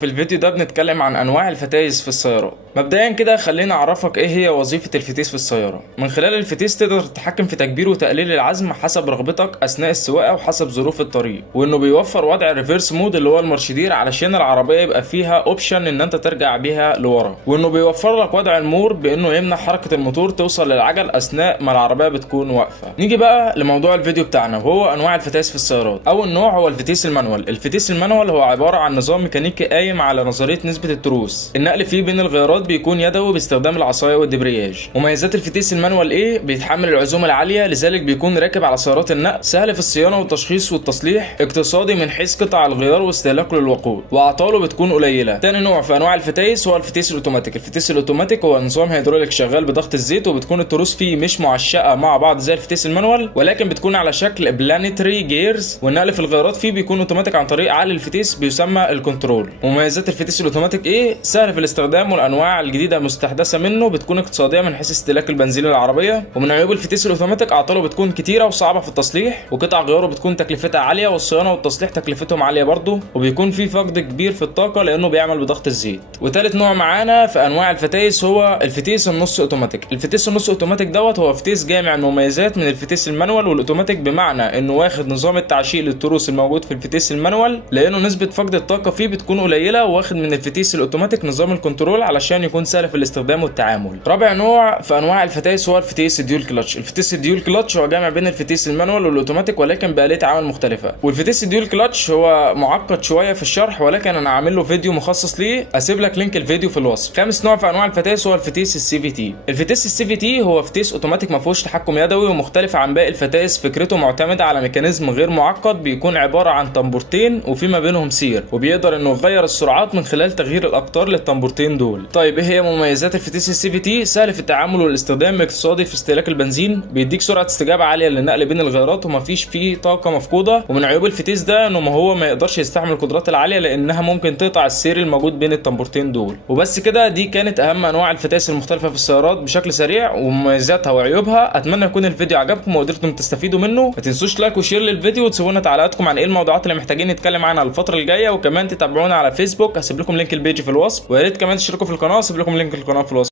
في الفيديو ده بنتكلم عن انواع الفتايس في السيارات. مبدئيا كده خليني اعرفك ايه هي وظيفة الفتيس في السيارة. من خلال الفتيس تقدر تتحكم في تكبير وتقليل العزم حسب رغبتك اثناء السواقة وحسب ظروف الطريق، وانه بيوفر وضع الريفيرس مود اللي هو المارشدير علشان العربية يبقى فيها اوبشن ان انت ترجع بيها لورا، وانه بيوفر لك وضع المور بانه يمنع حركة الموتور توصل للعجل اثناء ما العربية بتكون واقفة. نيجي بقى لموضوع الفيديو بتاعنا وهو انواع الفتايس في السيارات. اول نوع هو الفتيس المانوال. الفتيس المانوال هو عبارة عن نظام ميكانيكي قايم على نظرية نسبة التروس. النقل فيه بين الغيارات بيكون يدوي باستخدام العصاية والدبرياج. مميزات الفتيس المانوال ايه؟ بيتحمل العزوم العالية، لذلك بيكون راكب على سيارات النقل، سهل في الصيانة والتشخيص والتصليح، اقتصادي من حيث قطع الغيار واستهلاكه للوقود، واعطاله بتكون قليلة. تاني نوع في انواع الفتايس هو الفتيس الاوتوماتيك. الفتيس الاوتوماتيك هو نظام هيدروليك شغال بضغط الزيت، وبتكون التروس فيه مش معشقة مع بعض زي الفتيس المانوال، ولكن بتكون على شكل بلانيتري جيرز، والنقل في الغيارات فيه بيكون اوتوماتيك عن طريق عقل الفتيس بيسمى الكنترول. مميزات الفتيس الاوتوماتيك ايه؟ سهل في الاستخدام، والانواع الجديده المستحدثه منه بتكون اقتصاديه من حيث استهلاك البنزين للعربيه. ومن عيوب الفتيس الاوتوماتيك اعطاله بتكون كتيره وصعبه في التصليح، وقطع غياره بتكون تكلفتها عاليه، والصيانه والتصليح تكلفتهم عاليه برضه، وبيكون في فقد كبير في الطاقه لانه بيعمل بضغط الزيت. وثالث نوع معانا في انواع الفتايس هو الفتيس النص اوتوماتيك. الفتيس النص اوتوماتيك دوت هو فتيس جامع المميزات من الفتيس المانوال والاوتوماتيك، بمعنى انه واخد نظام التعشيق للتروس الموجود في الفتيس المانوال لانه نسبه فقد الطاقه فيه بتكون قليله، واخد من الفتيس الاوتوماتيك نظام الكنترول علشان يكون سهل في الاستخدام والتعامل. رابع نوع في انواع الفتايس هو الفتيس الديول كلتش. الفتيس الديول كلتش هو جامع بين الفتيس المانوال والاوتوماتيك ولكن بآلية عمل مختلفه. والفتيس الديول كلتش هو معقد شويه في الشرح، ولكن انا عامل له فيديو مخصص ليه، اسيب لك لينك الفيديو في الوصف. خامس نوع في انواع الفتايس هو الفتيس السي في تي. الفتيس السي في تي هو فتيس اوتوماتيك ما فيهوش تحكم يدوي، ومختلف عن باقي الفتايس. فكرته معتمده على ميكانيزم غير معقد، بيكون عباره عن طنبورتين وفي ما بينهم سير، وبيقدر انه يغير السرعات من خلال تغيير الاقطار للطنبورتين دول. طيب ايه هي مميزات الفتيس السي في تي؟ سهل في التعامل والاستخدام، اقتصادي في استهلاك البنزين، بيديك سرعه استجابه عاليه للنقل بين الغيارات ومفيش فيه طاقه مفقوده. ومن عيوب الفتيس ده انه ما يقدرش يستحمل القدرات العاليه لانها ممكن تقطع السير الموجود بين الطنبورتين دول. وبس كده، دي كانت اهم انواع الفتايس المختلفه في السيارات بشكل سريع ومميزاتها وعيوبها. اتمنى يكون الفيديو عجبكم وقدرتم تستفيدوا منه. ما تنسوش لايك وشير للفيديو، وتسيبوا لنا تعليقاتكم عن ايه الموضوعات اللي محتاجين نتكلم عنها الفتره الجايه، وكمان تتابعونا على فيسبوك، هسيب لكم لينك البيج في الوصف، ويا ريت كمان تشتركوا في القناه، هسيب لكم لينك القناه في الوصف.